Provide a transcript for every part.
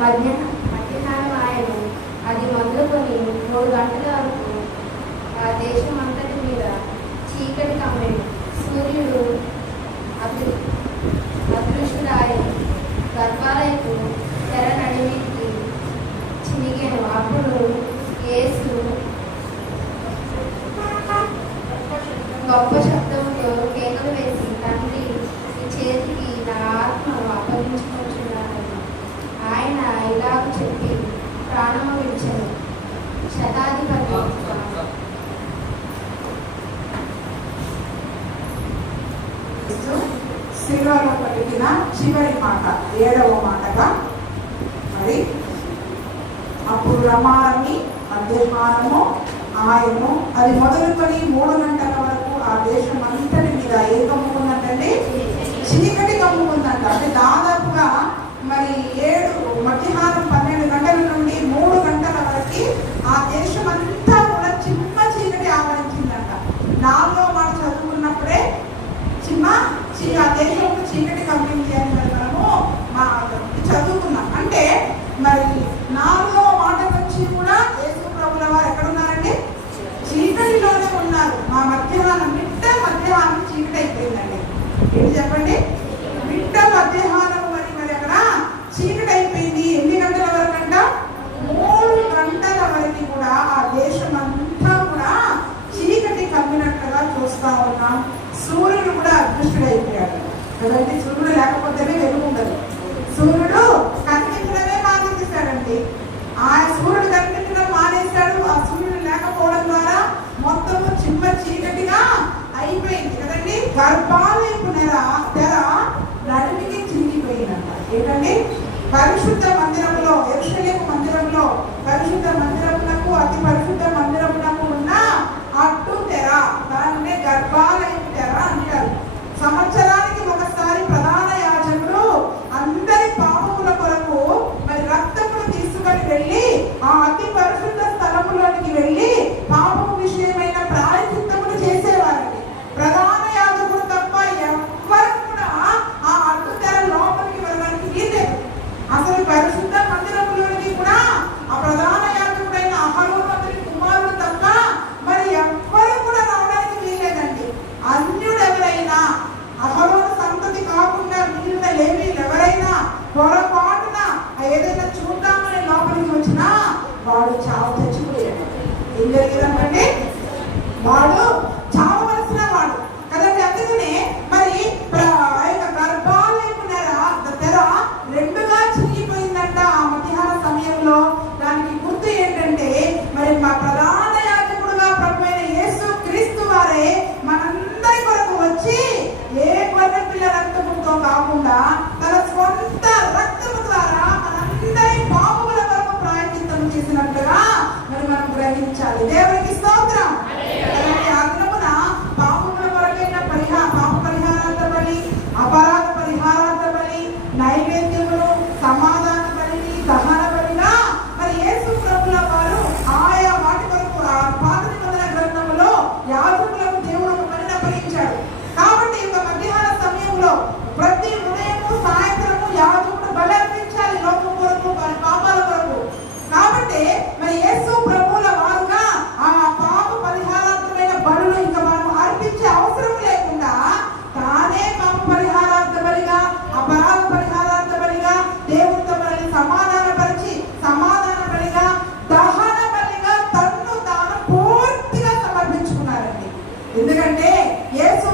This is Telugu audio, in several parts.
మధ్యాహ్నం ఆయను అది మొదలుకొని 3 గంటల వరకు ఆ దేశం అంతటి మీద చీకటి కమ్మెను. సూర్యుడు అదృశ్యుడాయను. గర్భాలయపు తెర నడిమికి చినిగెను. అప్పుడు యేసు గొప్ప శబ్దంతో కేకలు వేసి, తండ్రి, ఈ చేతికి నా ఆత్మను అప్పగించుకుంటున్నానని ఆయన ఇలాగ చెప్పి ప్రాణము విడిచెను. శతాధిపతి శిలువలో పలికిన చివరి మాట 7వ మాటగా మరి అప్పుడు రమారమి మధ్యాహ్నము ఆయను అది మొదలుకొని 3 గంటల వరకు ఆ దేశం అంతటి మీద ఏ కమ్ముకుందంటే చీకటి కమ్ముకుందంట. అంటే దాదాపుగా మరి మధ్యాహ్నం 12 గంటల నుండి 3 గంటల వరకు ఆ దేశం అంతా కూడా చిన్న చీకటి ఆవరించిందంట. 4వ మాట చదువుకున్నప్పుడే ఆ దేశంలో చీకటి కమ్మించి అని మనము చదువుకున్నాం. అంటే మరి 4వ మాట నుంచి కూడా యేసు ప్రభుల వారు ఎక్కడున్నారండి? చీకటిలోనే ఉన్నారు. మా మధ్యాహ్నం చీకటి అయిపోయిందండి. ఏంటి చెప్పండి? మధ్యాహ్నం మరి అక్కడ చీకటి అయిపోయింది. ఎన్ని గంటల వరకు అంట? 3 గంటల వరకు కూడా ఆ దేశం అంతా కూడా చీకటి కమ్మినట్లుగా చూస్తా ఉన్నాం. సూర్యుడు కూడా అదృష్టుడైపోయాడు కదండి. సూర్యుడు లేకపోతేనే వెలుగు ఉండదు. సూర్యుడు కనిపించడమే మానేస్తాడండి. ఆ సూర్యుడు కనిపించడం మానేశాడు. ఆ సూర్యుడు లేకపోవడం ద్వారా మొత్తము చిన్న చీకటిగా అయిపోయింది కదండి. గర్భాలయపు తెర నడిమికి చిరిగిపోయిందంట. ఏంటండి? పరిశుద్ధ మందిరంలో, యెరూషలేము మందిరంలో, పరిశుద్ధ మందిరమునకు అతి పరిశుద్ధ మందిరమునకు ఉన్న అడ్డు తెర, దాన్నే గర్భాలయపు తెర అంటారు. సంవత్సరానికి ఒకసారి ప్రధాన యాజకుడు అందరి పాపముల కొరకు మరి రక్తమును తీసుకొని వెళ్ళి ఆ అతి పరిశుద్ధ స్థలములోనికి వెళ్ళి పాపము విషయమైన ప్రాయశ్చిత్తమును చేసేవారండి. ప్రధాన యాజకుడు తప్ప ఎవ్వరు కూడా ఆ అడ్డు తెర లోపలికి వెళ్ళడానికి వీలేదు. అసలు పరిశుద్ధ మందిరములోనికి కూడా ఆ ప్రధాన యాజకుడైన అహరోను అతని కుమారుడు తప్ప మరి ఎవ్వరు కూడా రావడానికి వీలేదండి. అన్యుడెవరైనా, అహరోను సంతతి కాకుండా మిగిలిన లేవీయులు ఎవరైనా పొరపాటున ఏదైనా చూద్దామని లోపలికి వచ్చినా వాడు చావు చచ్చిపోయాడు. ఏం జరిగిందంటే వాడు చావవలసిన వాడు కదండి. అందుకనే మరి గర్భాలయపు తెర 2గా చిరిగిపోయిందంట ఆ మధ్యాహ్న సమయంలో. దానికి గుర్తు ఏంటంటే మరి మా ప్రధాన యాజకుడుగా ప్రభువైన యేసు క్రీస్తు వారే మనందరి కొరకు వచ్చి ఏ గొర్రె పిల్ల రక్తముతో కాకుండా తన స్వంత రక్తము ద్వారా మనందరి పాపముల కొరకు ప్రాయశ్చిత్తము చేసినట్లుగా మరి మనం గ్రహించాలి. దేవునికి స్తోత్రం. అగ్నమున పాపముల కొరకైన పాప పరిహారార్థ బలి, అపరాధ పరిహారార్థ బలి, నైవేద్యములు, సమాధాన బలిని, దహన బలిగా మరి యేసు ప్రభుల వారు ఆయా వాటి కొరకు పాత నిబంధన గ్రంథములో యాజకులకు దేవుడు ఒక పనిని అప్పగించాడు. కాబట్టి ఒక మధ్యాహ్న సమయంలో ప్రతి ఉదయము సాయంత్రము యాజకుడు బలి అర్పించాలి లోకం కొరకు, పాపాల కొరకు. కాబట్టి మరి యేసు ప్రభువుల వారుగా ఆ పాప పరిహారార్థమైన బలులు ఇంకా మనం అర్పించే అవసరం లేకుండా తానే పాప పరిహారార్థ బలిగా, అపరాధ పరిహారార్థ బలిగా, దేవుడితో మనల్ని సమాధాన బలిగా, దహన బలిగా తన్ను తాను పూర్తిగా సమర్పించుకున్నారండి. ఎందుకంటే యేసు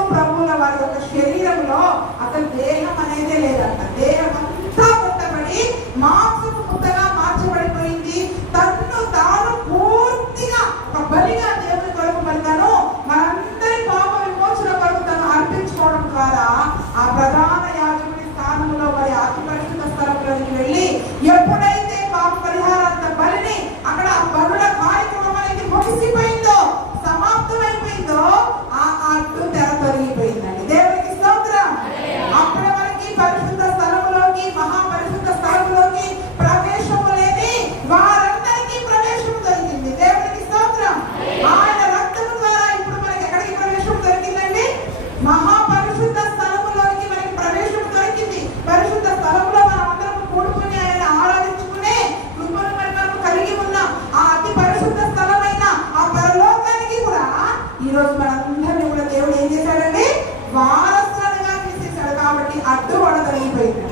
ఈరోజు మనందరినీ కూడా దేవుడు ఏం చేశాడండి? వారసులుగా చేసేసాడు. కాబట్టి అడ్డుగోడ తొలగిపోయింది.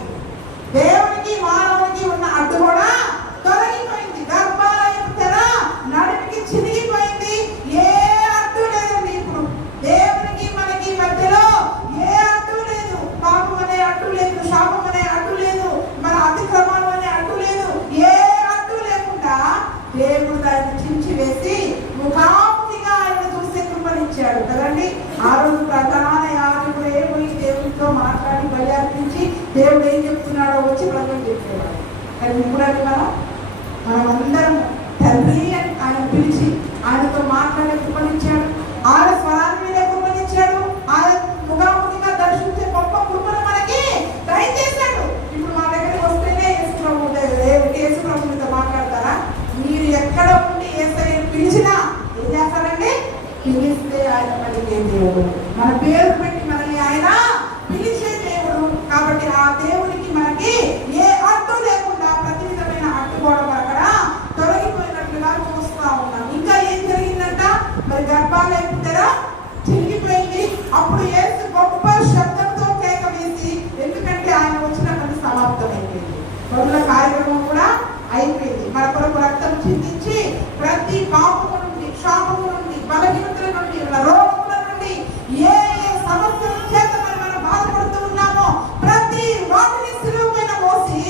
దేవునికి మానవునికి ఉన్న అడ్డుగోడ తొలగిపోయింది. గర్భాలయం తెర నడిమికి చినిగిపోయింది. ఏ అడ్డు లేదండి. ఇప్పుడు దేవునికి మనకి మధ్యలో ఏ అడ్డు లేదు. పాపం అనే అడ్డు లేదు, శాపం అనే అడ్డు లేదు, మన అతిక్రమాలు అనే అడ్డు లేదు. ఏ అడ్డు లేకుండా దేవుడు దాన్ని చించివేసి ముఖాముఖిగా ఆయన చూసే కృపనిచ్చాడు కదండి. ఆ రోజు ప్రధాన యాజకుడు ఏమని దేవుడితో మాట్లాడి బయలుదేరించి దేవుడు ఏం చెప్తున్నాడో వచ్చి ప్రజలు చెప్పేవాడు. కానీ ఇప్పుడంటే మనమందరం తండ్రి అని ఆయన పిలిచి ఆయనతో మాట్లాడే కృపనిచ్చాడు. ఆయన స్వరాన్ని మీద కృపనిచ్చాడు. ఆయన ముఖాముఖిగా దర్శించే గొప్ప కృపను మనకి దయచేశాడు. ఇప్పుడు మా దగ్గరికి వస్తేనే యేసు ప్రభుతో మాట్లాడతారా? మీరు ఎక్కడ ఉండి యేసయ్యను పిలిచినా ఏం చేస్తారండి? పిలిస్తే ఆయన పలికే దేవుడు. మన పేరు పెట్టి మనల్ని ఆయన పిలిచే దేవుడు. కాబట్టి ఆ దేవునికి మనకి ఏ అడ్డు లేకుండా ప్రతి విధమైన అడ్డుకోవడం అక్కడ తొలగిపోయినట్లుగా చూస్తా ఉన్నాం. ఇంకా ఏం జరిగిందంట? మరి గర్భాలయం తెర చిరిగిపోయింది. అప్పుడు యేసు గొప్ప శబ్దంతో కేక వేసి, ఎందుకంటే ఆయన వచ్చిన పని సమాప్తమైపోయింది. మొదల కార్యక్రమం కూడా అయిపోయింది. మన కొరకు రక్తం చిందించి ప్రతి పాపము నుండి, శాపము నుండి, బలహీనతల నుండి, రోగముల నుండి, ఏ సమస్యల చేత మనం బాధపడుతూ ఉన్నామో ప్రతి వాటిని సిలువ పైన మోసి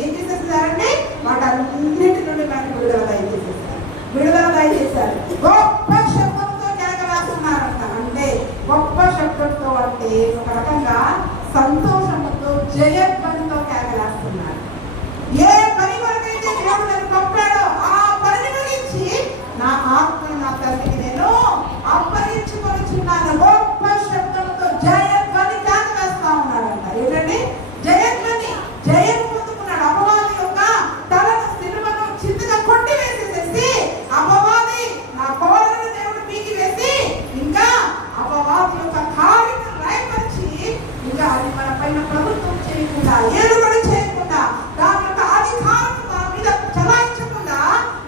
ఏం చేసేసారండి? వాటన్నిటి నుండి మనకి విడుదల దయచేశారు. గొప్ప శబ్దంతో కేక వేస్తున్నారంట. అంటే గొప్ప శబ్దంతో అంటే ఒక రకంగా సంతోషంతో జయధ్వనితో కేకలేస్తున్నారు. ఏ పని వరకైతే దేవుడు నన్ను పంపాడో ఆ పనిని గురించి నా ఆత్మను నా తండ్రికి నేను అప్పగించుకొనిచున్నాను. గొప్ప శబ్దంతో జయధ్వని కేకవేస్తా ఉన్నాడంట. ఏంటండి? జయధ్వని. జయం పొందుకున్నాడు. అపవాది యొక్క తలను సిలువను చిన్నగా కొట్టి వేసేసేసి అపవాది నా కోరను దేవుడు పీకి వేసి ఇంకా అపవాది యొక్క కార్యను రాయపరిచి ఇంకా అది మన పైన ప్రభుత్వం చేయకుండా, ఏలుబడి చేయకుండా, దాని యొక్క అధికారం మన మీద చలాయించకుండా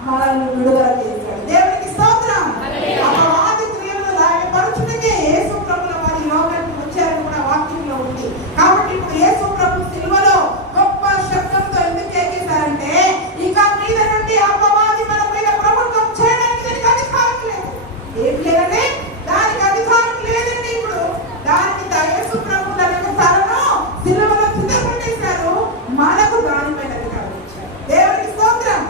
మనల్ని విడుదల చేశాడు. దేవునికి స్తోత్రం. అపవాది క్రియలను రాయపరచుటకే యేసు ప్రభుల వారి లోకానికి వచ్చారని కూడా వాక్యంలో ఉంది. కాబట్టి ఇప్పుడు యేసు ప్రభు సిలువలో గొప్ప శబ్దంతో ఎందుకు కేకేశారంటే ఇంకా మీద నుండి అపవాది మన పైన ప్రభుత్వం చేయడానికి దానికి అధికారం లేదు. ఏం లేదండి? దానికి అధికారం లేదండి. ఇప్పుడు దానికి యేసు ప్రభు తన యొక్క తలను సిలువలో చిన్నకొట్టేశారు. మనకు దానిపైన అధికారం ఇచ్చారు. దేవునికి స్తోత్రం.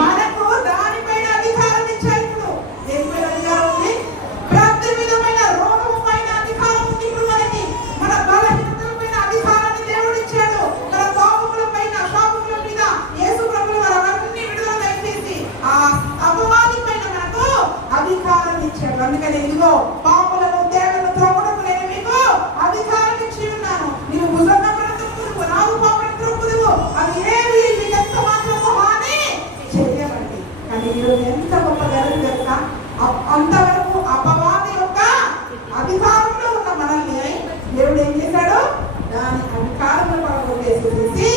మనకు దానిపైన అధికారం ఇచ్చారు. ఇప్పుడు దేనిపైన అధికారం ఉంది? ప్రతి విధమైన రోగం పైన అధికారం ఉంది. ఇప్పుడు మనకి మన బలహీనతల పైన అధికారాన్ని దేవుడు ఇచ్చాడు. మన పాపముల పైన, శాపముల మీద యేసు ప్రభువు వారన్నీ విడుదల దయచేసి ఆ అపవాది పైన మనకు అధికారాన్ని ఇచ్చాడు. అందుకని ఇదిగో పాపలను తేగలను త్రొక్కడకు నేను మీకు అధికారం ఇచ్చి ఉన్నాను. నీవు భుజంగములను త్రొక్కుదువు, నాలుగు పాపలను త్రొక్కుదువు, అవి ఏవి నీకు ఎంత మాత్రము హాని చేయవండి. కానీ ఈరోజు ఎంత గొప్ప ధరలు తెలుసా? అంతవరకు అపవాది యొక్క అధికారంలో ఉన్న మనల్ని దేవుడు ఏం చేశాడు? దాని అధికారంలో పడగొ చేసేసి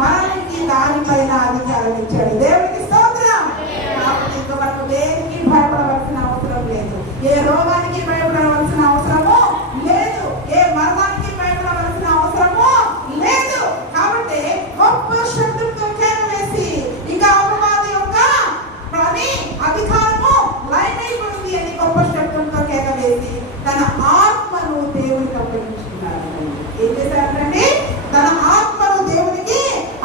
మనకి దానిపైన అధికారం ఇచ్చాడు. దేవునికి స్తోత్రం. కాబట్టి ఇంకా మనకు దేనికి భయపడవలసిన అవసరం లేదు. ఏ రోగానికి భయపడవలసిన అవసరము లేదు. ఏ మరణానికి భయపడవలసిన అవసరము లేదు. కాబట్టి గొప్ప శబ్దంతో కేక వేసి ఇంకా అపవాది యొక్క పని అధికారము లైన్ అయిపోయింది అని గొప్ప శబ్దంతో కేక వేసి తన ఆత్మను దేవునికి అప్పగించుకున్నాడు. ఏం చేశారంటే తన ఆత్మను దేవునికి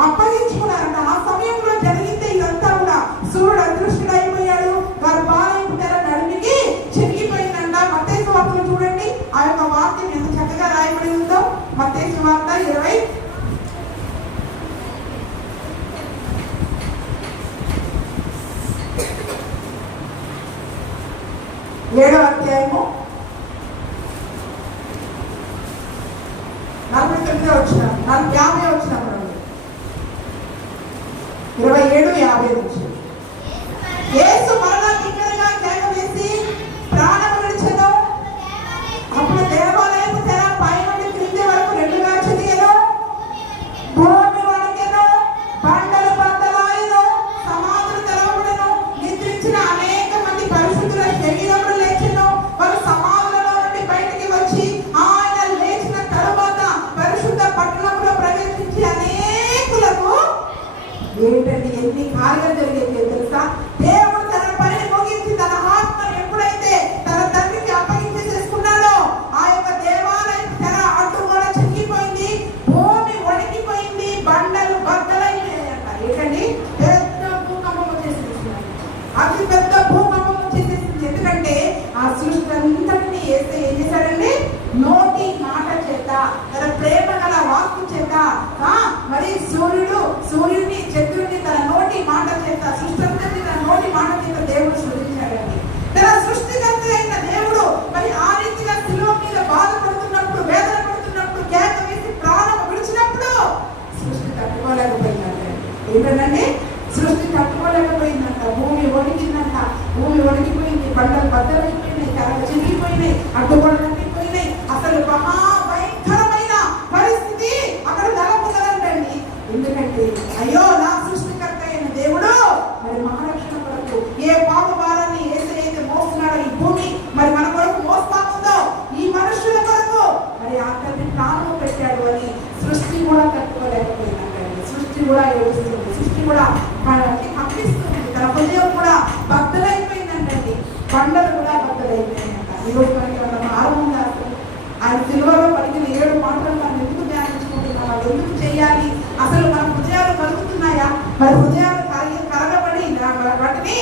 అప్పగించుకున్నారంట. ఆ సమయంలో జరిగిందే ఇదంతా కూడా. సూర్యుడు అదృశ్యుడైపోయాడు. గర్భాలయం తెర నడిమికి చిరిగిపోయిందంట. మత్తయి సువార్తలో చూడండి ఆ యొక్క వాక్యం ఎంత చక్కగా రాయబడి ఉందో. మత్తయి సువార్త 7వ అధ్యాయము 49వ వచనం, 50వ వచనం, 27, 50 నుంచి. యేసు మరలా బిగ్గరగా కేక వేసి ప్రాణం విడిచెను. అప్పుడు దేవాలయపు తెర పై నుండి క్రింది వరకు రెండుగా చిరిగెను. భూమి వణకెను, బండలు బద్దలాయెను, సమాధులు తెరవబడెను. నిద్రించిన అనేక మంది పరిశుద్ధుల శరీరములు లేచెను. వారు పోయినాయి, అడ్డుగోడలన్నీ పోయినాయి. అసలు మహాభయంకరమైన పరిస్థితి అక్కడ నెలకొన్నదంటండి. ఎందుకంటే అయ్యో నా సృష్టికర్త అయిన దేవుడు మరి మహారక్షణ కొరకు ఏ పాప భారాన్ని ఏదైతే మోస్తున్నాడో ఈ భూమి మరి మన కొరకు మోస్తా ఉందో ఈ మనుషుల కొరకు మరి అతన్ని ప్రాణం పెట్టాడు అని సృష్టి కూడా తట్టుకోలేకపోయిందంటండి. సృష్టి కూడా ఏడుస్తుంది, సృష్టి కూడా కంపిస్తుంది, తన హృదయం కూడా బద్దలైపోయిందంటండి. బండలు కూడా బద్దలైపోయిందంట. ఈరోజు మనకి ఆరంభం చేస్తారు ఆయన సిలువలో పలికిన 7 మాటలు మనం ఎందుకు ధ్యానించుకుంటున్నాం, వాళ్ళు ఎందుకు చేయాలి, అసలు మన హృదయాలు కలుగుతున్నాయా, మరి హృదయాలు కరగబడి వాటిని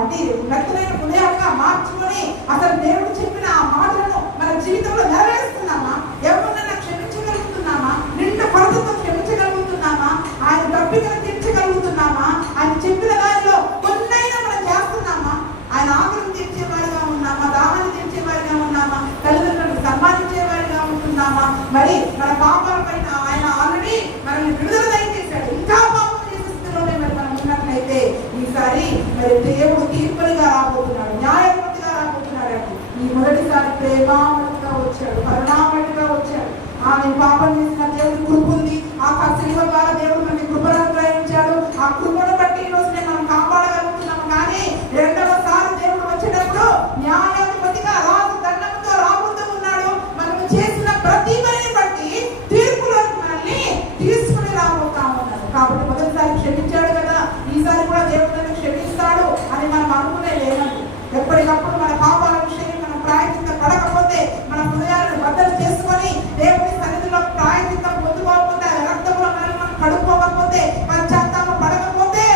అంటే మెత్తనైన హృదయాలుగా మార్చుకొని అసలు దేవుడు చెప్పిన ఆ మాటలను మన జీవితంలో నెరవేరుస్తున్నామా, ఎవరినైనా క్షమించగలుగుతున్నామా, నిండు కొరతతో క్షమించగలుగుతున్నామా, ఆయన తప్పికను తీర్చగలుగుతున్నామా, ఆయన చెప్పిన దానిలో కొన్నైనా మనం చేస్తున్నామా, ఆయన ఆకలిని తీర్చేవారిగా ఉన్నామా, దాహాన్ని తీర్చేవారిగా ఉన్నామా, తల్లిదండ్రులను సన్మానించేవారిగా ఉంటున్నామా, మరి మన పాపాల పైన ఆయన ఆల్రెడీ మనల్ని విడుదల దయచేశాడు. ఇంకా పాపం చేసే స్థితిలోనే మరి మనం ఉన్నట్లయితే ఈసారి మరి దేవుడు తీర్పునిగా రాబోతున్నాడు, న్యాయమూర్తిగా రాబోతున్నాడు. ఈ మొదటిసారి ప్రేమామడిగా వచ్చాడు, కరుణామడిగా వచ్చాడు. ఆమె పాపం చేసిన దేవుడి కృప ఉంది, ఆ శిలువ ద్వారా దేవుడు మనకి కృపను అనుగ్రహించాడు. ఆ కృపను బట్టి ఈ రోజు మనం కాపాడగలుగుతున్నాము. కానీ రెండవసారి దేవుడు వచ్చేటప్పుడు న్యాయాధిపతిగా రాజు దండంతో రాబోతూ ఉన్నాడు. మనం చేసిన ప్రతి పనిని బట్టి తీర్పులోకి మనల్ని తీసుకుని రాబోతా ఉన్నాడు. కాబట్టి మొదటిసారి క్షమించాడు కదా, ఈసారి కూడా దేవుడు క్షమిస్తాడు అని మనం అనుకునే లేదండి. ఎప్పటికప్పుడు మన పాపాల విషయం మనం ప్రాయచిత్త పడకపోతే, మన హృదయాలను బద్దలు చేసుకొని దేవుడి సన్నిధిలో ప్రాయచిత్తం పొందుకోకపోతే, రక్తంలో మనం కడుక్కోకపోతే, పశ్చాత్తాప పడకపోతే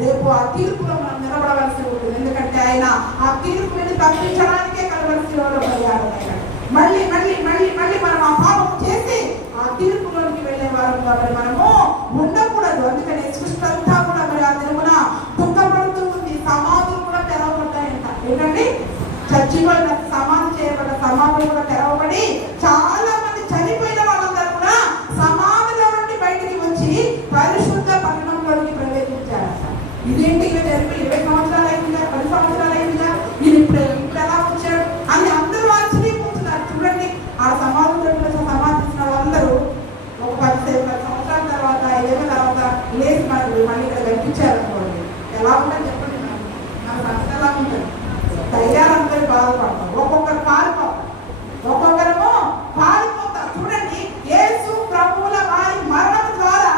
రేపు ఆ తీర్పులో మనం నిలబడవలసి ఉంటుంది. ఎందుకంటే ఆయన ఆ తీర్పు నుండి తప్పించడానికే కలవలసిలో పరిహారం. మళ్ళీ మళ్ళీ మళ్ళీ మళ్ళీ మనం ఆ పాపం చేసి ఆ తీర్పులోనికి వెళ్ళే వారం కాబట్టి మనము ఉండకూడదు. అందుకని సృష్టి అంతా కూడా మరి ఆ దినమున దుఃఖపడుతూ ఉంది. సమాధులు కూడా తెరవబడ్డాయంట. ఏంటంటే చచ్చిపోయిన సమాధి చేయబడ్డ సమాధులు కూడా తెరవబడి చాలా మంది చనిపోయిన వాళ్ళందరూ కూడా సమాధిలో నుండి బయటికి వచ్చి పరిశుద్ధ పట్టణంలోకి ప్రవేశించారంట. ఇదేంటి ఇవి జరిపి 20 సంవత్సరాలు అయిందా, 10 సంవత్సరాలు అయిందా, ఇది ఇప్పుడు ఎలా వచ్చాడు అని అందరూ ఆశ్చర్యపోతున్నారు. చూడండి ఆ సమాధులు సమాధించిన వాళ్ళందరూ ఒక 10 సంవత్సరాల తర్వాత 5 ఏళ్ళ తర్వాత లేచి మళ్ళీ ఇక్కడ కనిపించారనుకోండి, ఎలా ఉంటుంది చెప్పండి. మన సంస్థ ఎలా ఉంటుంది, ధైర్యాలందరూ బాధపడతాం, ఒక్కొక్కరు పారిపోతాం, ఒక్కొక్కరేమో పారిపోతారు. చూడండి యేసు ప్రభువుల వారి మరణం ద్వారా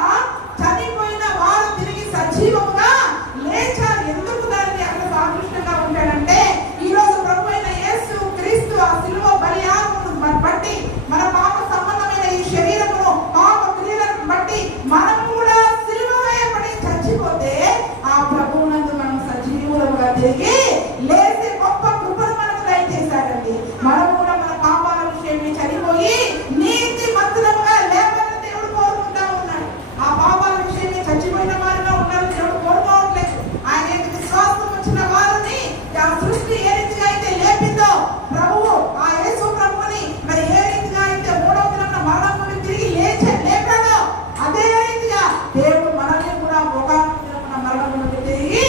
చనిపోయిన వారు తిరిగి సజీవంగా లేచారు. ఎందుకు దాన్ని అక్కడ సాదృశ్యంగా ఉంటాడంటే ఈరోజు ప్రభు అయిన యేసు క్రీస్తు ఆ శిలువ బలియాగమును బట్టి మన పాప సంబంధమైన ఈ శరీరమును పాప క్రియలను బట్టి మనం కూడా శిలువ వేయబడి చచ్చిపోతే ఆ ప్రభువునందు మనం సజీవులుగా తిరిగి లేచే గొప్ప కృపను మనకు దయచేశాడండి. మనం కూడా మన పాపాల విషయమే చనిపోయి నీతి మంతులుగా లేవాలని దేవుడు కోరుకుంటా ఉన్నాడు. ఆ పాపాల విషయమే చచ్చిపోయిన వారిగా ఉండాలని దేవుడు కోరుకోవట్లేదు. ఆయన విశ్వాసం వచ్చిన వారిని ఆ సృష్టి ఏ రీతిగా అయితే లేపిందో ప్రభువు ఆ యేసు ప్రభువుని మరి ఏ రీతిగా అయితే 3వ దినాన మరణం నుండి తిరిగి లేపాడో అదే రీతిగా దేవుడు మనల్ని కూడా ఒక మరణం నుండి తిరిగి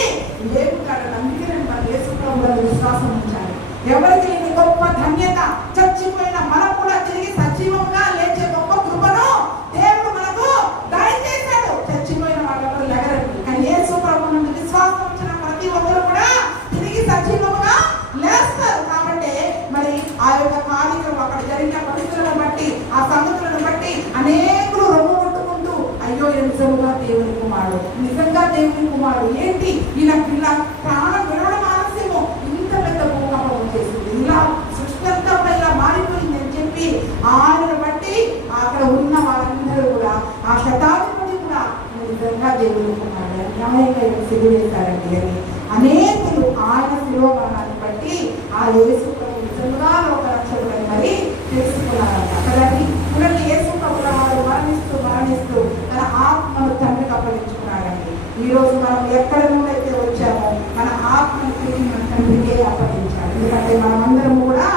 లేపుతాడు. అందుకే మన యేసు ప్రభువులో విశ్వాసం ఉంచాలి. ఎవరికి లేని గొప్ప ధన్యత, చచ్చిపోయిన మనం కూడా తిరిగి సజీవంగా లేచే గొప్ప కృపను దేవుడు మనకు దయచేశాడు. చచ్చిపోయిన వాళ్ళు లెగరండి, కానీ యేసు ప్రభువునందు విశ్వాసం ఉంచిన ప్రతి ఒక్కరు కూడా తిరిగి సజీవంగా లేస్తారు. కాబట్టి మరి ఆ యొక్క కార్యక్రమం అక్కడ జరిగిన పరిస్థితులను బట్టి ఆ సంగతులను బట్టి అనేకులు రొమ్ము కొట్టుకుంటూ అయ్యో నిజంగా దేవుని కుమారుడు, నిజంగా దేవుని కుమారుడు ఏంటి ఈయన పిల్ల ప్రాణం వినడం ఆలస్యము, ఇంత పెద్ద భూకంపం చేసింది, ఇలా సృష్టి అంతా కూడా ఇలా మారిపోయింది అని చెప్పి ఆయనను బట్టి అక్కడ ఉన్న వాళ్ళందరూ కూడా ఆ శతాధిపతి కూడా నిజంగా దేవుని కుమారుడు న్యాయంగా సిగ్గు చేశారండి అని అనేకులు ఆయన శిలువ మరణాన్ని బట్టి ఆ యేసు ప్రభు నిజంగా లోక రక్షకుడని మరి తెలుసుకున్నారంట కదండి. చూడండి యేసు ప్రభు వారు మరణిస్తూ తన ఆత్మను తండ్రికి అప్పగించుకున్నాడండి. ఈ రోజు మనం ఎక్కడ నుండి అయితే వచ్చామో మన ఆత్మను తిరిగి మన తండ్రికే అప్పగించాలి. ఎందుకంటే మనమందరం కూడా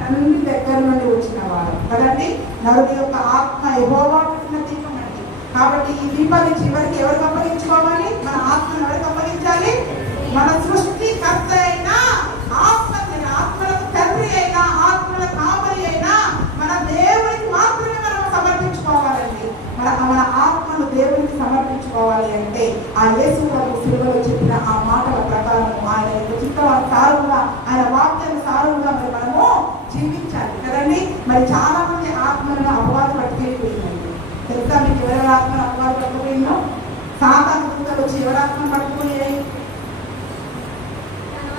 తండ్రి దగ్గర నుండి వచ్చిన వారు కదండి. నరుడి యొక్క ఆత్మ యెహోవా పెట్టిన దీపం అండి. కాబట్టి ఈ దీపాన్ని చివరికి ఎవరికి అప్పగించుకోవాలి, మన ఆత్మను ఎవరికి అప్పగించాలి, మన సృష్టికర్త అయిన ఆత్మలకు తండ్రి అయిన జీవించాలి కదండి. మరి చాలా మంది ఆత్మలను అపవాదం పట్టుకెళ్ళిపోయిందండి. తెలుసా మీకు ఎవరి ఆత్మను అపవాదం పట్టుకుపోయిందో? సాతాను దూతలు వచ్చి ఎవరి ఆత్మను పట్టుకుపోయాయి?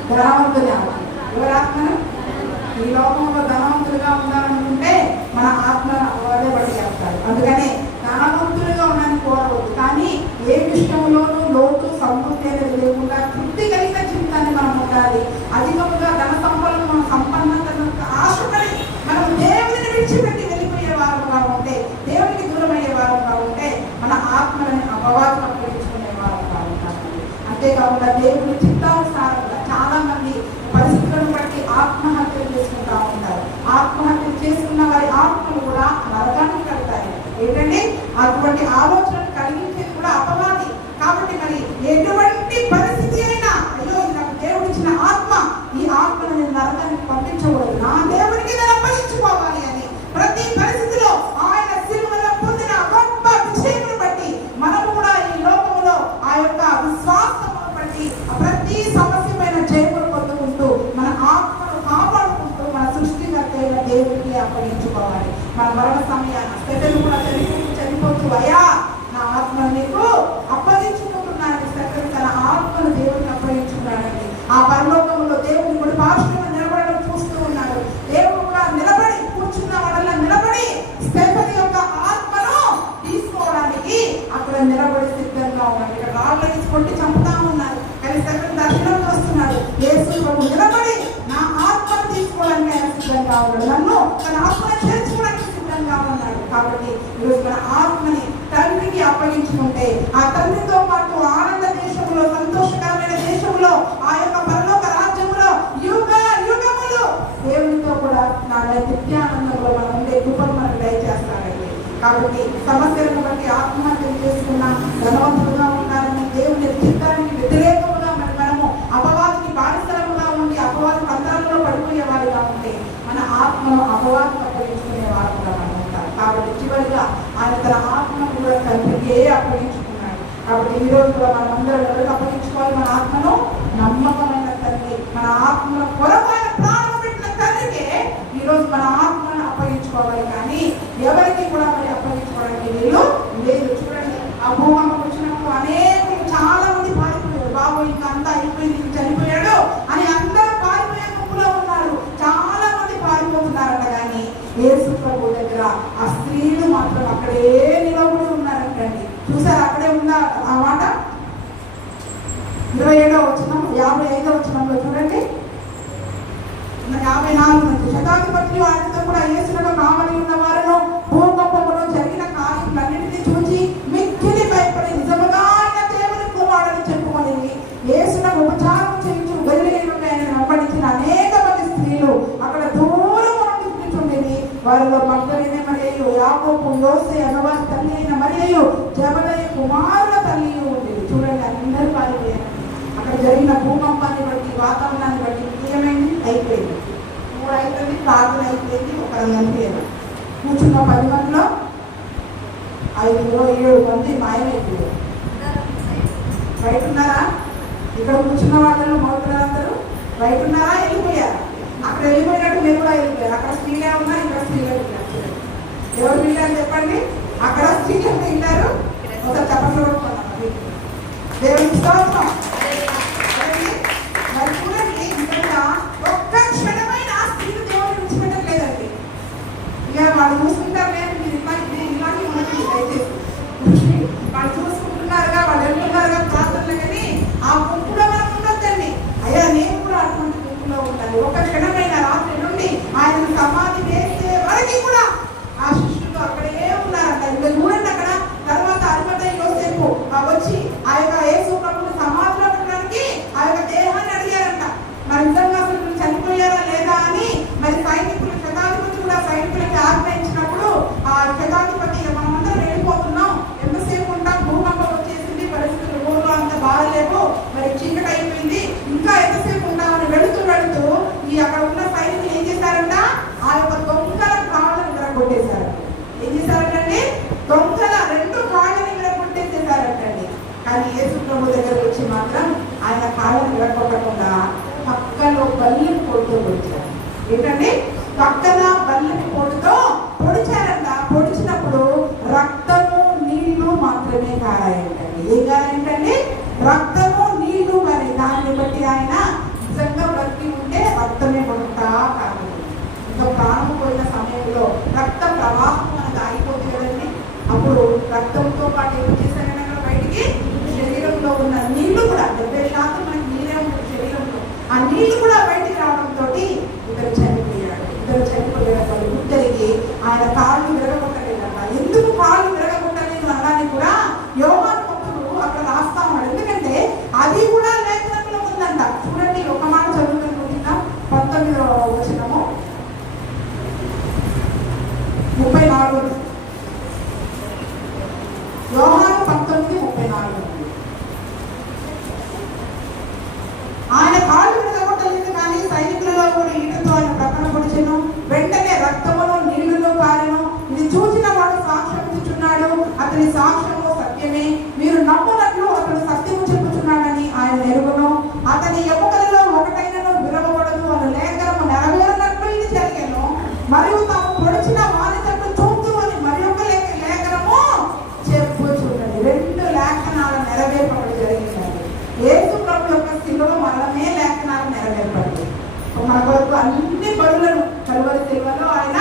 ధనవంతుని ఆత్మ. ఎవరి ఆత్మను? ఈ లోకంలో ధనవంతులుగా ఉండాలనుకుంటే మన ఆత్మ అదే పట్టుకెళ్తాడు. అందుకనే ధనవంతులుగా ఉండడానికి కోరవద్దు, కానీ ఏ విషయంలోనూ లోటు సంతృప్తి అనేది లేకుండా తృప్తి కలిగిన జీవితాన్ని మనం ఉండాలి. అధికముగా ధన సంపదను మనం సంపన్నతను ఆశపడి మనం దేవుడిని విడిచిపెట్టి వెళ్ళిపోయే వారంగా ఉంటే, దేవుడికి దూరమయ్యే వారంగా ఉంటే మన ఆత్మలని అపవాదం అప్పగించుకునే వారంగా ఉంటారు. అంతేకాకుండా దేవుడి చిత్తానుసారంగా చాలా మంది పరిస్థితులను బట్టి ఆత్మహత్యలు చేసుకుంటా ఉంటారు. ఆత్మహత్యలు చేసుకున్న వారి ఆత్మలు కూడా నరకానికి కలుగుతాయి. ఏంటంటే అటువంటి ఆలోచనలు కలిగించేది కూడా అపవాది. కాబట్టి మరి ఎటువంటి పరిస్థితి అయినా అయ్యో నాకు దేవుడు ఇచ్చిన ఆత్మ, ఈ ఆత్మను నేను నరకానికి పంపించకూడదు, నా దేవుడికి నేను అప్పగించుకోవాలి అని ప్రతి పరిస్థితిలో ఆయన సిలువలో పొందిన గొప్ప విజయమును బట్టి మనము కూడా ఈ లోకంలో ఆ యొక్క విశ్వాసమును బట్టి ప్రతి సమస్యమైన జయమును పొందుకుంటూ మన ఆత్మను కాపాడుకుంటూ మన సృష్టికర్త అయిన దేవుడికి అప్పగించుకోవాలి. మన మరణ సమయాన్ని స్థితిని కూడా చనిపోతూ అయ్యా నా ఆత్మను నీకు అప్పగించుకుంటున్నాడు. సకలి తన ఆత్మను దేవుడికి అప్పగించుకున్నాడండి. ఆ పరలోకంలో దేవుని కూడా పార్శ్వంగా నిలబడడం చూస్తూ ఉన్నాడు. దేవుడు కూడా నిలబడి కూర్చున్న వాళ్ళ నిలబడి స్టెఫెనీ యొక్క ఆత్మను తీసుకోవడానికి అక్కడ నిలబడి సిద్ధంగా ఉన్నాడు. ఇక్కడ రాళ్ళు తీసుకొట్టి చంపుతా ఉన్నారు, కానీ స్టెఫెనీ దర్శనంలో వస్తున్నాడు. యేసు ప్రభు నిలబడి నా ఆత్మను తీసుకోవడానికి ఆయన సిద్ధంగా ఉన్నాడు, నన్ను తన ఆత్మను చేర్చుకోవడానికి సిద్ధంగా ఉన్నాడు. కాబట్టి ఈరోజు మన ఆత్మని తండ్రికి అప్పగించుకుంటే ఆ తండ్రితో పాటు ఆనంద దేశంలో, సంతోషకరమైన దేశంలో, ఆ యొక్క పరలోక రాజ్యంలో యుగ యుగములు దేవునితో కూడా నా నిత్యానందంలో మనం ఉండే కృపను మనకు దయచేస్తాడండి. కాబట్టి సమస్యలను బట్టి ఆత్మహత్యలు చేసుకున్న ధనవంతులుగా ఉండాలని దేవుని చిత్తానికి వ్యతిరేకముగా మనము అపవాదికి బానిసలుగా ఉండి అపవాది పంతాలలో పడిపోయే వారిగా ఉంటే మన ఆత్మను అపవాదికి అప్పగించుకునే వారుగా మనం ఉంటారు. కాబట్టి చివరిగా ఆయన తన ఆత్మను కూడా తండ్రికే అప్పగించుకున్నాడు. కాబట్టి ఈ రోజు కూడా మనం అందరం ఎవరికి అప్పగించుకోవాలి? మన ఆత్మను నమ్మకమైన తండ్రి, మన ఆత్మను కొరమైన ప్రాణం పెట్టిన తండ్రికే ఈ రోజు మన ఆత్మను అప్పగించుకోవాలి. కానీ ఎవరికి కూడా మరి అప్పగించుకోవడానికి వీలు లేదు. చూడండి, ఆ భూకంపం వచ్చినప్పుడు అనేకులు చాలా మంది పారిపోయారు. బాబు ఇంకా అంతా అయిపోయింది, చనిపోయాడు అని అందరూ పారిపోయే గుంపులో ఉన్నారు. చాలా మంది పారిపోతున్నారట. కానీ యేసు ప్రభు దగ్గర ఆ స్త్రీలు మాత్రం అక్కడే నిలబడి ఉన్నారంటండి. చూసారు, అక్కడే ఉందా ఆ మాట? 27వ వచనం, 55వ వచనంలో చూడండి. 54 నుంచి శతాధిపతులు ఆయనతో కూడా యేసును కావలి ఉన్న వారును భూకంపములో జరిగిన కార్యములన్నిటినీ చూచి మిక్కిలి భయపడి నిజముగా ఆయన దేవుని కుమారుడని చెప్పుకొని యేసును ఉపచారం చేయించు గలిలయలోకి ఆయన వెంబడించిన అనేక మంది స్త్రీలు అక్కడ దూరం నుండి కూర్చుండేది. వారిలో మగ్దలేనే మరియు యాకోబు, యోసే అన్నవారి తల్లి అయిన మరియు జబదయి కుమారుల తల్లి ఉండేది. చూడండి, అందరూ పారిపోయారు. అక్కడ జరిగిన భూకంపాన్ని బట్టి, వాతావరణాన్ని బట్టి ఏమైంది? అయిపోయింది. 3 అయిపోయింది, ప్రార్థన అయిపోయింది, ఒకరు చనిపోయారు. కూర్చున్న 10 మందిలో 5-7 మంది మాయమైపోయారు. బయట ఉన్నారా? ఇక్కడ కూర్చున్న వాళ్ళలో మగపిల్లలందరూ బయట ఉన్నారా? వెళ్ళిపోయారు. అక్కడ వెళ్ళిపోయినట్టు మీరు కూడా వెళ్ళిపోయారు. అక్కడ స్త్రీలే ఉన్నారు, ఇక్కడ స్త్రీలే ఉన్నారు. ఎవరు వెళ్ళారు చెప్పండి? అక్కడ స్త్రీలు వెళ్ళారు. ఒకసారి చెప్పండి. దేవునికి స్తోత్రం. మరి చూడండి, ఇంకా ఒక్క క్షణమైన ఆ స్త్రీలు దేవుడిని విడిచిపెట్టలేదండి. ఇక వాళ్ళు చూసుకుంటారు లేదు, మీరు ఇలాంటి మనకి దయచేసి వాళ్ళు చూసుకుంటున్నారుగా, వాళ్ళు వెళ్తున్నారుగా ప్రార్థనలు, కానీ ఆ గుంపులో మనం ఉండొద్దండి. అయ్యా నేను కూడా అటువంటి గుంపులో ఉండాలి. ఒక క్షణమైన రాత్రి నుండి ఆయన సమాధి వేసే వరకు కూడా ఆ శిష్యులు అక్కడే ఉన్నారంట. ఇంకా చూడండి, అక్కడ తర్వాత అరిమతయి యోసేపు వచ్చి ఆ యొక్క యేసు ప్రభువుని సమాధిలో పెట్టడానికి ఆ యొక్క దేహాన్ని అడిగారంట. మరి నిజంగా అసలు చనిపోయారా లేదా అని మరి సైనికులు, శతాధిపతి కూడా సైనికులకి ఆజ్ఞయించినప్పుడు ఆ శతాధిపతి మనమందరం వెళ్ళిపోతున్నాం, ఎంతసేపు ఉంటాం, భూకంపం వచ్చేసింది, పరిస్థితులు ఊళ్ళో అంత బాగలేవు, మరి చీకటి అయిపోయింది, ఇంకా ఎంతసేపు ఉంటామని వెళుతూ ఈ అక్కడ ఉన్న సైనికులు ఏం చేశారంట? ఆ యొక్క దొంగల కాళ్ళని విరగొట్టేశారు. ఏం చేశారంటండి? దొంగల 2 కాళ్ళని విరగొట్టేసేసారంటండి. కానీ యేసు ప్రభు దగ్గర వచ్చి మాత్రం ఆయన కాళ్ళని విరగొట్టకుండా పక్కలో బల్లి కొడుతూ వచ్చారు. ఏంటండి? పక్క రక్తంతో పాటు ఏం చేశారని అక్కడ బయటికి శరీరంలో ఉన్న నీళ్లు కూడా 70% మనకి నీరే ఉంటుంది శరీరంలో. ఆ నీళ్లు కూడా బయటికి రావడంతో ఇద్దరు చనిపోయాడు. ఇద్దరికి ఆయన కాళ్ళు విరగొట్టలేదట. ఎందుకు కాళ్ళు విరగొట్టలేదు అనడానికి కూడా యోహాను భక్తుడు అక్కడ రాస్తా ఉన్నాడు. ఎందుకంటే అది కూడా లేఖనంలో ఉందంట. చూడండి, ఒక మాట చదువుతాను. 19వ వచనము 34. యోహాను 19:34. ఆయన కాళ్ళు విరగొట్టలేదు, కానీ సైనికులలో కూడా ఈటతో ఆయన ప్రక్కన పొడిచెను. వెంటనే రక్తమును నీళ్లును కారెను. ఇది చూసిన వాడు సాక్ష్యం ఇచ్చుచున్నాడు. అతని సాక్ష్యము సత్యమే. మీరు నమ్మునట్లు అతడు సత్యము చెప్పుచున్నాడని ఆయన ఎరుగును. అతని ఎముకలలో ఒకటైనను విరగబడదు అని లేఖనము నెరవేరినట్లు ఇది జరిగెను. మరియు తాము పొడిచిన వాని తట్టు చూస్తూ అని మరి ఒక లేఖనము చెప్పుచున్నది. 2 లేఖనాల నెరవేర్పడం జరిగిందండి. యేసు ప్రభు యొక్క శిలువ మరణమే లేఖనాలు నెరవేర్పడింది. మన కొరకు అన్ని బరులను కలువరి శిలువలో ఆయన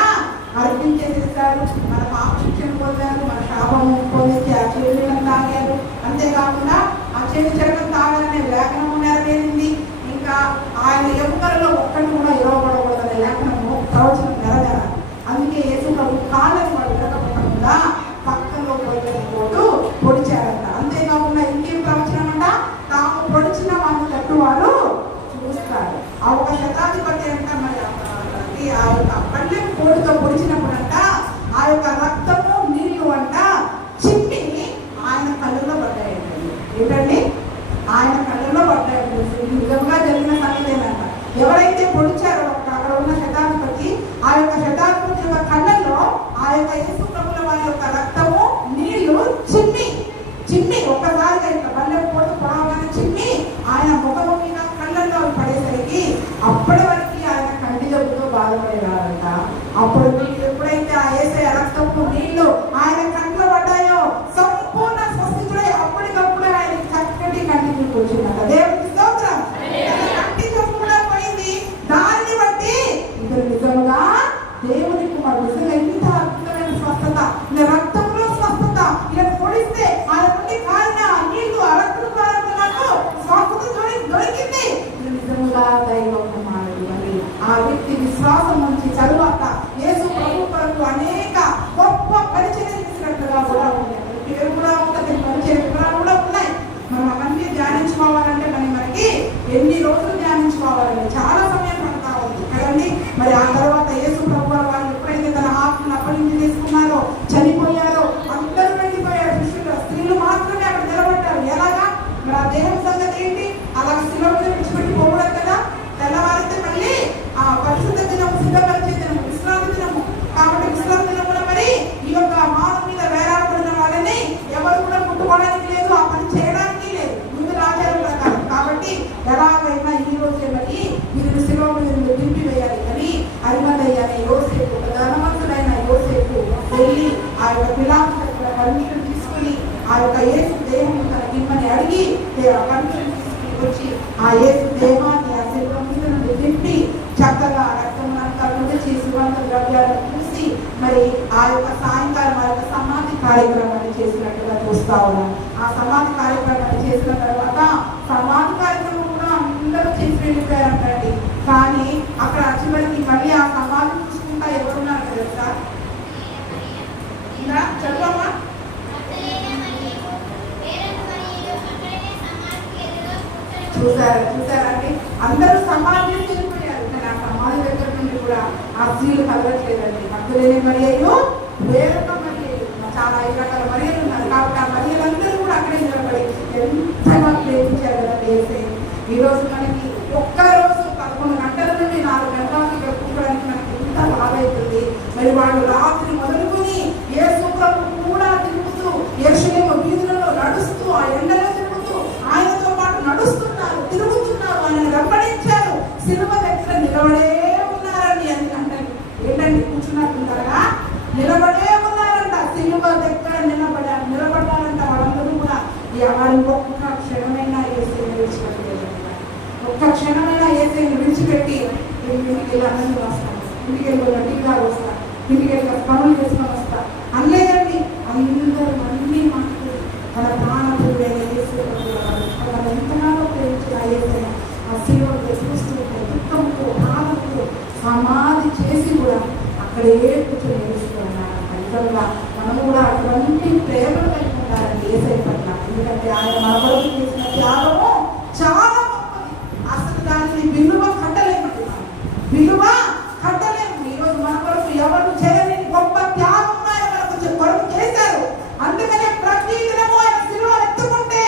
అర్పించేసేసారు. మన పాప శిక్షణ పొందారు, మన శాపము పొందించి ఆ చెడులను తాగారు. అంతేకాకుండా ఆ చెడు చెడులను తాగాలనే లేఖనము నెరవేరింది. ఇంకా ఆయన ఎముకలలో ఒక్కటి కూడా ఇరవబడకూడదనే లేఖనము ప్రవచనం నెరవేరాలి. అందుకే యేసు ప్రభు కాళ్ళని వాడు విరగబట్టకుండా పక్కలో పోటు పొడిచారంట. అంతేకాకుండా ఇంకేం ప్రవచనం అంట, తాము పొడిచిన వాడిని తట్టు వారు చూస్తారు. ఆ ఒక శతాధిపతి అంట మరి ఆ యొక్క పళ్ళెం కోడితో పొడిచినప్పుడు అంట ఆ యొక్క రక్తము నీళ్లు అంట చిమ్మి ఆయన కళ్ళలో పడ్డాయండి. ఏంటండి, ఆయన కళ్ళలో పడ్డాయండి. నిజంగా జరిగిన సంగతేనంట. ఎవరైతే పొడిచారో అక్కడ ఉన్న శతాధిపతి, ఆ యొక్క శతాధిపతి యొక్క కళ్ళల్లో ఆ యొక్క యేసు ప్రభుల వారి యొక్క రక్తము నీళ్లు చిమ్మి ఒక్కసారిగా ఇట్లా పళ్ళెం కోడితో పొడవగానే చిమ్మి ఆయన ముఖము మీద కళ్ళల్లో పడేసరికి అప్పటి వరకు ఆయన కంటి జబ్బుతో బాధపడేవారంట. అప్పుడు ఎప్పుడైతే ఆ యేసయ్య రక్తము నీళ్లు ఆయన కంట్లో పడ్డాయో సంపూర్ణ స్వస్థుడై అప్పటికప్పుడు ఆయన చక్కటి కంటి చూపు వచ్చిందంట. దేవుడికి స్తోత్రం. కంటి చూపు కూడా పోయింది. దానిని బట్టి ఇద్దరు నిజంగా దేవుని కుమారుడు. నిజంగా ఇంత అద్భుతమైన స్వస్థత, రక్తంలో స్వస్థత. ఇలా పొడిస్తే ఆయన నుండి కారిన నీళ్లు ఆ రక్తం కారణకు స్వస్థత దొరికింది. నిజంగా దైవ కుమారుడు అని ఆ వ్యక్తి విశ్వాసం నుంచి తరువాత యేసు ప్రభు కొరకు అనేక గొప్ప పరిచయం చేసినట్లుగా కూడా ఉన్నాయి. పేరు కూడా ఉంటుంది, పరిచయ వివరాలు కూడా ఉన్నాయి. మనం అవన్నీ ధ్యానించుకోవాలంటే మనకి ఎన్ని రోజులు ధ్యానించుకోవాలండి, చాలా సమయం పడతా ఉంది కదండి. మరి ఆ తర్వాత యేసు ప్రభు వాళ్ళు ఎప్పుడైతే తన ఆత్మను అప్పగించి తీసుకున్నారో, చనిపోయారో, అందరూ వెళ్ళిపోయారు. శిష్యులు, స్త్రీలు మాత్రమే అక్కడ నిలబడ్డారు. ఎలాగా మరి ఆ దేహం సంగతి ఏంటి? అలా శిలువ మీద విడిచిపెట్టి పోవడం కదా. తెల్లవారితే మళ్ళీ ఆ పరిశుద్ధ దినము, సిద్ధపరిచే దినము, విశ్రాంతి దినము. కాబట్టి విశ్రాంతి దినమున మరి ఈ యొక్క మానవ మీద వేలాడబడిన వాళ్ళని ఎవరు కూడా ముట్టుకోవడానికి లేదు, ఆ పని చేయడానికి లేదు, ముందు ఆచారం ప్రకారం. కాబట్టి ఎలాగైనా ఈ రోజే మరి వీరిని శిలువ మీద దింపివేయాలి అని అరిమతయ్య అనే యోసేపు, ధనవంతుడైన యోసేపు వెళ్ళి ఆ యొక్క పిలాతు దగ్గర పర్మిషన్ తీసుకుని ఆ యొక్క యేసు దేహం తనకి ఇమ్మని అడిగి పర్మిషన్ తీసుకుని వచ్చి ఆ యేసు దేహాన్ని ఆ శిలువ మీద నుండి దింపి చక్కగా రక్తమునంతా చేసి సుగంధ ద్రవ్యాలను పూసి మరి ఆ యొక్క సాయంకాలం ఆ యొక్క సమాధి కార్యక్రమాన్ని చేసినట్టుగా చూస్తా ఉన్నాం. ఆ సమాధి కార్యక్రమాన్ని చేసిన తర్వాత సమాధి కార్యక్రమం కూడా అందరూ చేసి వెళ్ళిపోయారంటండి. కానీ అక్కడ చివరికి మళ్ళీ ఆ సమాధి చూసుకుంటా ఎవరున్నారు తెలుసా? ఇలా చదువమ్మా. చూసారండి, అందరూ సమాధి వెళ్ళిపోయారు. కానీ ఆ సమాధి దగ్గర నుండి కూడా ఆ స్త్రీలు కదలట్లేదండి. మగ్దలేని మరియలు, వేరొక మరియలు, చాలా 5 రకాల మరియలు ఉన్నారు. కాబట్టి ఆ మరియలందరూ కూడా అక్కడే నిలబడి ఎంతగా ప్రేమించారు కదండి యేసయ్య. ఈ రోజు మనకి ఒక్కరోజు 11 గంటల నుండి 4 గంటలకి ఇక్కడ కూర్చోడానికి మనకి ఎంత బాధైతుంది. మరి వాళ్ళు రాత్రి మొదలుకొని యేసు ప్రభు కూడా తిరుగుతూ యెరూషలేము వీధులలో నడుస్తూ ఆ ఎండలో తిరుగుతూ ఆయనతో పాటు నడుస్తున్నారు, తిరుగుతున్నారు, ఆయన వెంబడించారు. సిలువ దగ్గర నిలబడే ఉన్నారండి. అని అంటే ఏంటండి, కూర్చున్నట్టున్నారా? నిలబడే ఉన్నారంట. సిలువ దగ్గర నిలబడ్డారంట. వాళ్ళందరూ కూడా వారి ఒక్క క్షణమైనా యేసయ్యను విడిచిపెట్టలేదు. ఒక్క క్షణమైనా యేసయ్యను విడిచిపెట్టి ఇంటికి వెళ్ళి అన్నం వస్తాను, ఇంటికి వెళ్ళి టీగా వస్తా, ఇంటికి వెళ్ళి పనులు చేసుకొని వస్తా అనలేదండి. అందరూ కూర్చొని ఏడుస్తున్నాను. నిజంగా మనము కూడా అటువంటి ప్రేమను కలిగి ఉండాలండి యేసయ్య పట్ల. ఎందుకంటే ఆయన మన కొరకు చేసిన త్యాగము చాలా గొప్పది. అసలు దానిని విలువ కట్టలేకపోతున్నాను, విలువ కట్టలేము. ఈరోజు మన కొరకు ఎవరు చేయని గొప్ప త్యాగం ఆయన కొరకు చేశారు. అందుకనే ప్రతి దినము ఆయన సిలువను ఎత్తుకుంటే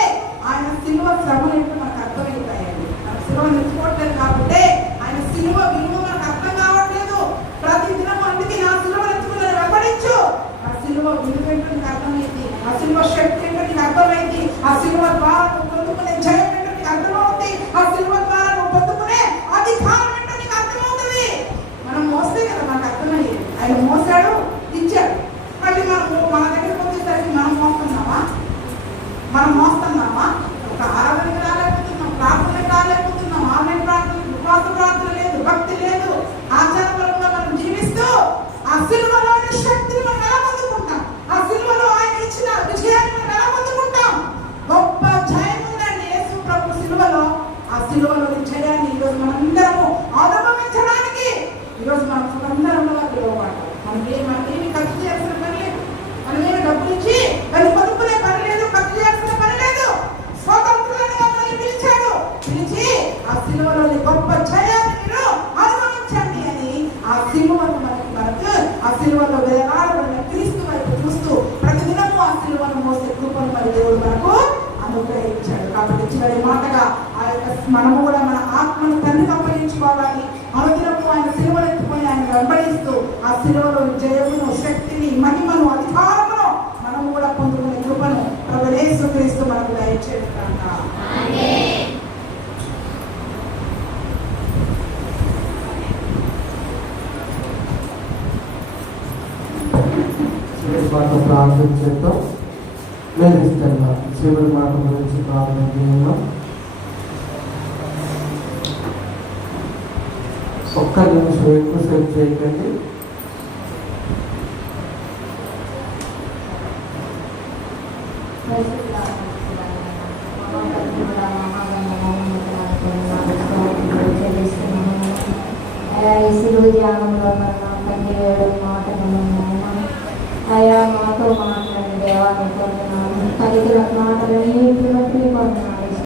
ఆయన సిలువ శ్రమలు ఏంటో మనకు అర్థమైపోయాయండి. మన సిలువను ఎత్తుకోవట్లేదు కాబట్టి ఆయన సిలువ విలువ మనకు అర్థం కావట్లేదు. ప్రతి దినం అందుకే నా సిలువను ఎత్తుకుని వెంబడించు, ఆ సిలువ విలువ ఏంటో నీకు అర్థమైంది, ఆ సిలువ శక్తి ఏంటో నీకు అర్థమైంది, ఆ సిలువ ద్వారా నువ్వు పొందుకునే జయం ఏంటో నీకు అర్థమవుతుంది, ఆ సిలువ ద్వారా నువ్వు పొందుకునే అధికారం ఏంటో నీకు అర్థమవుతుంది. మనం మోస్తే కదా మనకు అర్థమయ్యేది. ఆయన మోసాడు, ఇచ్చాడు. మళ్ళీ మన దగ్గరికి వచ్చేసరికి మనం మోస్తున్నామా? ఒక ఆరాధనకి రాలేకపోతున్నాం, ప్రార్థనకి రాలేకపోతున్నాం, ఆన్లైన్ ప్రార్థన, ఉపవాస ప్రార్థన లేదు, భక్తి లేదు, ఆచారపరంగా మనం జీవిస్తూ ఆ సిలువలోని శక్తిని మనం ఎలా పొందుకుంటాం? ఆ సిలువలో ఆయన ఇచ్చిన విజయాన్ని మనం ఎలా పొందుకుంటాం? గొప్ప జయం ఉందండి యేసు ప్రభు సిలువలో. ఆ సిలువలోని జయాన్ని ఈరోజు మనందరము అనుభవించడానికి ఈరోజు మనం సుగంధరంగా పిలువబడ్డాం. మనకేమి ఖర్చు చేయాల్సిన పని లేదు, మనమేమి డబ్బులు ఇచ్చి దాన్ని కొనుక్కునే పని లేదు, ఖర్చు చేయాల్సిన పని లేదు. స్వతంత్రులుగా మనల్ని పిలిచాడు, పిలిచి ఆ సిలువలోని గొప్ప జయాన్ని మీరు అనుభవించండి అని ఆ సిలువను మనకు ఆ సిలువలో వేలాడబడిన క్రీస్తు వైపు చూస్తూ ప్రతిదినము ఆ సిలువను మోసే కృపను మరి దేవుడు మనకు అనుగ్రహించాడు. కాబట్టి చివరి మాటగా ఆ యొక్క మనము కూడా మన ఆత్మను తండ్రికి అప్పగించుకోవాలి. అనుదినము ఆయన సిలువను ఎత్తుకొని ఆయన వెంబడిస్తూ ఆ సిలువలో జయమును, శక్తిని, మహిమను, అధికారమును మనము కూడా పొందుకునే కృపను ప్రభు యేసుక్రీస్తు మనకు దయచేయను కాక. ప్రార్థన చేద్దాం. నేను ఇస్తాను చివరి మాట గురించి ప్రార్థన చేద్దాం. ఒక్క నిమిషం ఎక్కువసేపు చేయకండి. అయ్యా మాతో మాట్లాడి దేవాన్ని పొందినాను. తల్లికి మాటలు